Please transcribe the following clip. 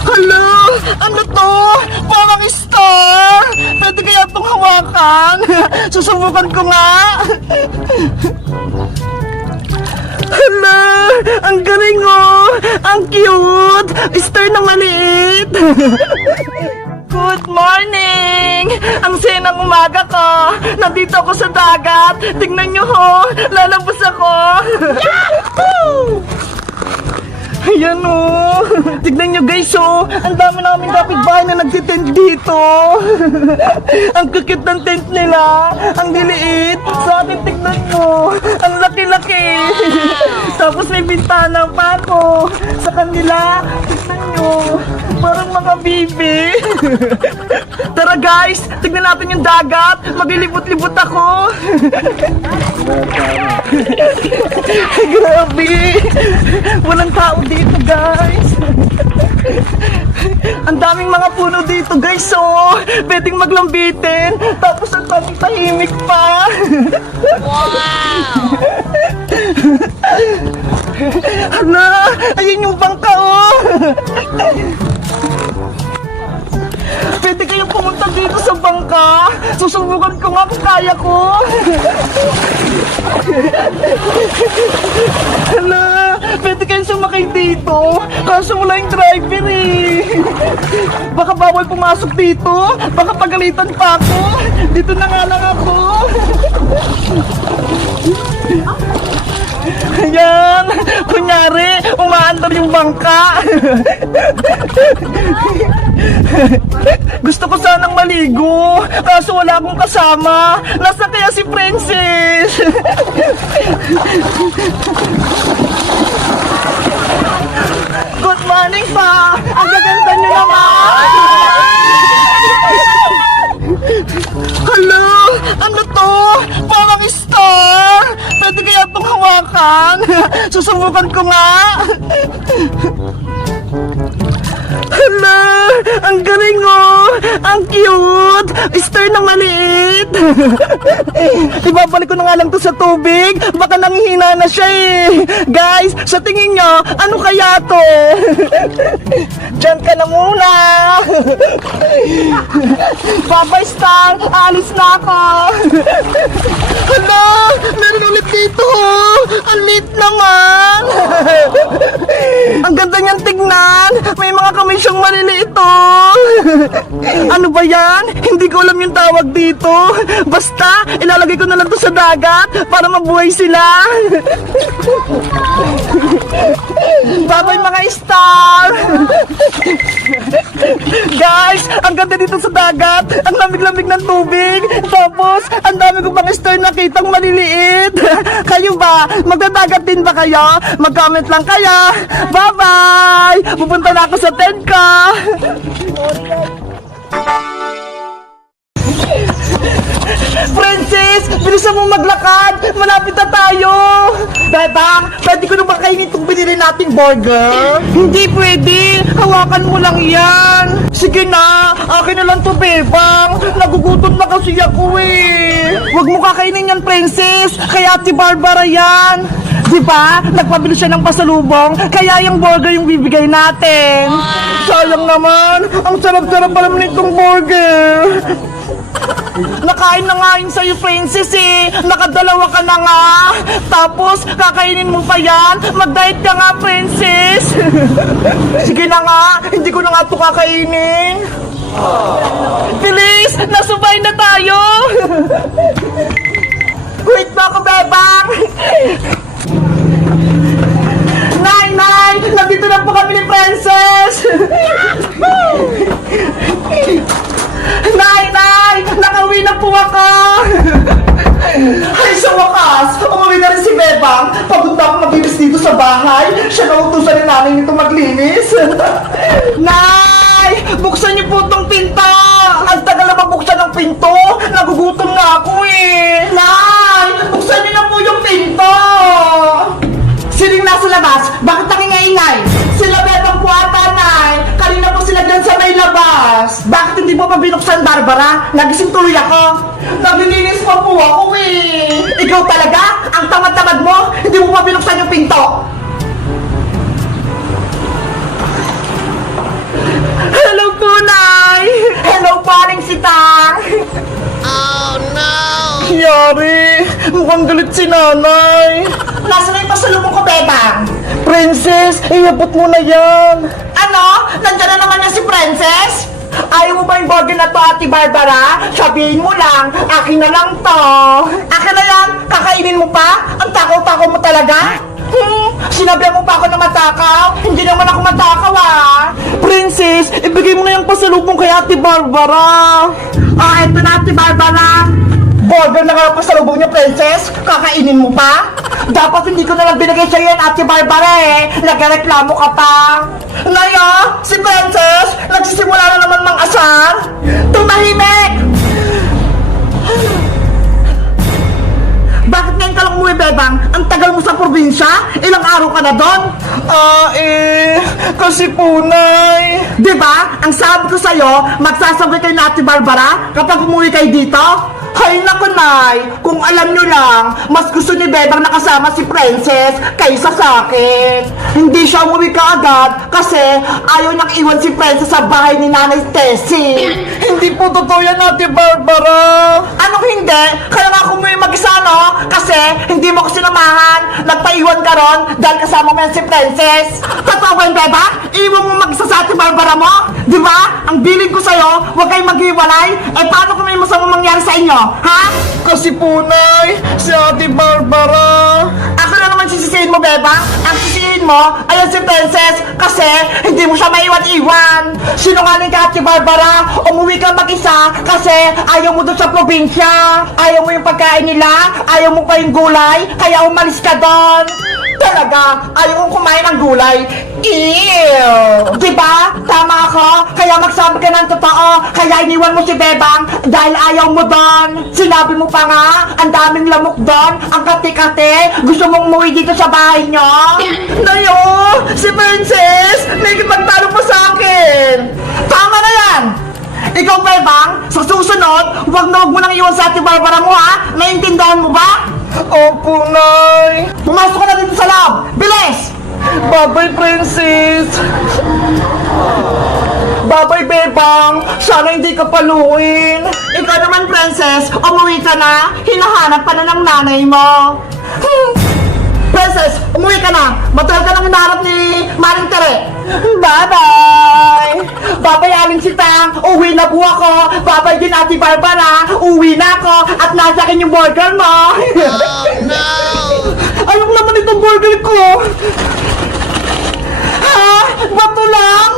Hala! Ano to? Parang star! Pwede kaya itong hawakan? Susubukan ko nga! Hala! Ang galing oh! Ang cute! Star na maliit! Good morning! Ang saya ng umaga ko! Nandito ako sa dagat! Tingnan nyo ho! Lalabas ako! Yahoo! Ayan o! Tignan nyo guys o! Ang dami namin kapitbahay na nagtitent dito! Ang kukit ng tent nila! Ang liliit! Sa akin tignan nyo! Ang laki-laki! Tapos may bintana pa ako! Sa kanila! Tignan nyo! Parang mga bibi! Tara guys! Tignan natin yung dagat! Maglilibot-libot ako! Grabe! Walang tao dito guys! Ang daming mga puno dito guys oh! Pwedeng maglambitin! Tapos ang daming tahimik pa! Wow! Hala! Ayun yung bangka oh! Pwede kayong pumunta dito sa bangka. Susubukan ko nga kung kaya ko. Hala, pwede kayong sumakay dito. Kaso wala yung driver eh. Baka bawal pumasok dito. Baka pagalitan pa ako. Dito na nga lang ako. Ayan, kunyari, umaandar yung bangka. Gusto ko sanang maligo, kaso wala akong kasama. Nasa kaya si Princess? Good morning pa! Ang gaganda niyo naman! Hello! Ano to? Parang star! Pwede kaya itong hawakan? Susubukan ko nga! Hala! Ang galing oh! Ang cute! Star na maliit! Ibabalik ko na nga lang to sa tubig. Baka nanghihina na siya eh. Guys, sa tingin nyo, ano kaya to? Diyan ka na muna! Bye-bye Star! Alis na ako! Hala! Meron ulit dito oh! Ang lit naman! Ang ganda niyang tignan! May mga kamay siyang maliliit oh! Ano ba yan? Hindi ko alam yung tawag dito. Basta, ilalagay ko na lang to sa dagat para mabuhay sila. Bye-bye mga star! Guys, ang ganda dito sa dagat. Ang lamig-lamig ng tubig. Tapos, ang dami ko pang star nakitang maliliit. Kayo ba? Magdadagat din ba kayo? Mag-comment lang kayo. Bye-bye! Pupunta na ako sa tent ko. Princess, bilisan mo maglakad. Malapit na tayo. Bebang, pwede ko nung makainin itong binili nating burger? Hindi pwede. Hawakan mo lang yan. Sige na, akin na lang to, Bebang. Nagugutom na kasi ako eh. Huwag mo kakainin yan, Princess. Kaya Ate Barbara yan. Diba? Nagpabili siya ng pasalubong, kaya yung burger yung bibigay natin. Sayang naman. Ang sarap-sarap pa naman itong burger. Nakain na nga yun sa'yo, Princess eh. Nakadalawa ka na nga. Tapos, kakainin mo pa yan. Mag-diet ka nga, Princess. Sige na nga, hindi ko na nga ito kakainin. Bilis, nasubay na tayo. Wait pa ako, Bebang. Nay! Nandito na po kami ni Princess. Nay! Nakauwi na po ako! Ay, sa wakas! Umuwi na rin si Bebang! Pagod na ako maglinis dito sa bahay! Siya na utusan ni nanay nito maglinis! Nay! Buksan niyo po itong pinto! Ang tagal na mabuksan ng pinto! Nagugutom na ako eh! Nay! Buksan niyo na po yung pinto! Sining nasa labas? Bakit nangingay-ingay? Sila Bebang po ata, Nay! Kanina po sila dyan sa may labas! Bakit hindi mo pa binuksan, Barbara? Nagising tuloy ako! Naglilinis pa po ako eh! Ikaw talaga? Ang tamad-tamad mo? Hindi mo pa binuksan yung pinto! nangyayari? Mukhang galit si nanay. Nasaan na yung pasalubong ko, Bebang? Princess, iabot mo na yan. Ano? Nandiyan na naman yan si Princess? Ayaw mo ba yung burger na to, Ate Barbara? Sabihin mo lang, akin na lang to. Akin na yan? Kakainin mo pa? Ang takaw-takaw mo talaga? Sinabihan mo pa ako na matakaw? Hindi naman ako matakaw, ah. Princess, ibigay mo na yung pasalubong kay Ate Barbara. Oh, eto na, Ate Barbara. Burger na nga pa sa lubong niya, Princess. Kakainin mo pa? Dapat hindi ko na lang binigay sa'yo yan, Ate Barbara eh. Nagreklamo ka pa. Naya, si Princess, nagsisimula na naman mang-asar. Tumahimik! Bakit ngayon ka lang umuwi, Bebang? Ang tagal mo sa probinsya? Ilang araw ka na doon? Kasi po, Nay. Di ba? Ang sabi ko sa'yo, magsasabay kayo na Ate Barbara kapag umuwi kayo dito? Hay naku, Nay! Kung alam nyo lang, mas gusto ni Bebang nakasama si Princess kaysa sa akin. Hindi siya umuwi kaagad kasi ayaw niyang iwan si Princess sa bahay ni Nanay Tessie. Hindi po totoo yan, Ate Barbara. Anong hindi? Kaya nga ako umuwi mag-isa, no? Kasi hindi mo ko sinamahan. Nagpaiwan ka ron dahil kasama mo yan si Princess. Totoo ba yun, Bebang? Iwan mo mag-isa sa Ate Barbara mo? Di ba? Ang bilin ko sa'yo, huwag kayong maghiwalay. Eh, paano kung may masama mangyari sa inyo? Ha? Kasi po, Nay, si Ate Barbara. Ako na naman sisisihin mo, Bebang. Ang sisihin mo, ayan si Princess, kasi hindi mo siya maiwan-iwan. Sinungaling ka, Ate Barbara. Umuwi ka mag-isa kasi ayaw mo doon sa probinsya. Ayaw mo yung pagkain nila, ayaw mo pa yung gulay, kaya umalis ka doon. Talaga, ayaw kong kumain ng gulay. Ew! Diba? Tama ako. Kaya magsabi ka ng totoo. Kaya iniwan mo si Bebang dahil ayaw mo doon. Sinabi mo pa nga, ang daming lamok doon, ang kati-kati. Gusto mong umuwi dito sa bahay nyo? Nayo! Si Princess! Nagipagtalo pa sa akin! Tama na yan! Ikaw, Bebang, sa susunod, huwag na huwag mo nang iwan sa Ate Barbara mo, ha? Naiintindihan mo ba? Opo, Nay. Pumasok ka na dito sa loob! Bilis! Bye-bye, Princess. Bye-bye, Bebang. Sana hindi ka paluin. Ikaw naman, Princess, umuwi ka na. Hinahanap pa na ng nanay mo. Princess, umuwi ka na. Matagal ka nang hinahanap ni Maring Tere. Bye-bye! Bye-bye, Aling Sitang. Uwi na po ako. Bye-bye din, Ate Barbara. Uwi na ako at nasa akin yung burger mo. Ayok naman itong burger ko. Ha? Bato lang?